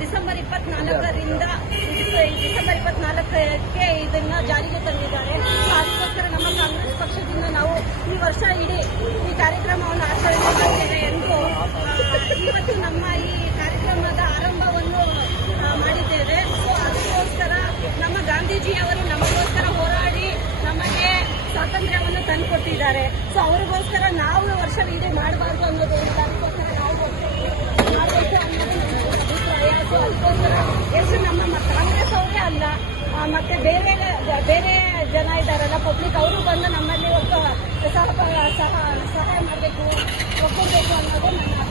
December 24ರಿಂದ December 24ಕ್ಕೆ ಇದನ್ನ ಜಾರಿಗೆ ತಂದಿದ್ದಾರೆ. ಅದಕ್ಕೋಸ್ಕರ ನಮ್ಮ ಕಾಂಗ್ರೆಸ್ ಪಕ್ಷದಿಂದ ನಾವು ಈ ವರ್ಷ ಇಡೀ ಈ ಕಾರ್ಯಕ್ರಮವನ್ನು ಆಚರಣೆ ಮಾಡಿದ್ದೇವೆ ಎಂದು ಇವತ್ತು ನಮ್ಮ ಈ ಕಾರ್ಯಕ್ರಮದ ಆರಂಭವನ್ನು ಮಾಡಿದ್ದೇವೆ. ಸೊ ಅದಕ್ಕೋಸ್ಕರ ನಮ್ಮ ಗಾಂಧೀಜಿಯವರು ನಮಗೋಸ್ಕರ ಹೋರಾಡಿ ನಮಗೆ ಸ್ವಾತಂತ್ರ್ಯವನ್ನು ತಂದುಕೊಟ್ಟಿದ್ದಾರೆ. ಸೊ ಅವರಿಗೋಸ್ಕರ ನಾವು ವರ್ಷವಿಡೀ ಮಾಡಬಾರ್ದು ಅನ್ನೋದು ಅದಕ್ಕೋಸ್ಕರ ನಾವು ಮಾಡಬೇಕು ಅನ್ನೋದು ನನ್ನ ಅಭಿಪ್ರಾಯ. ಸೊ ಅದಕ್ಕೋಸ್ಕರ ಎಷ್ಟು ನಮ್ಮ ಕಾಂಗ್ರೆಸ್ ಅವರೇ ಅಲ್ಲ, ಮತ್ತೆ ಬೇರೆ ಜನ ಇದ್ದಾರಲ್ಲ ಪಬ್ಲಿಕ್, ಅವರು ಬಂದು ನಮ್ಮಲ್ಲಿ ಸಹಾಯ ಮಾಡಬೇಕು, ಒಪ್ಕೊಬೇಕು ಅನ್ನೋದು ನನ್ನ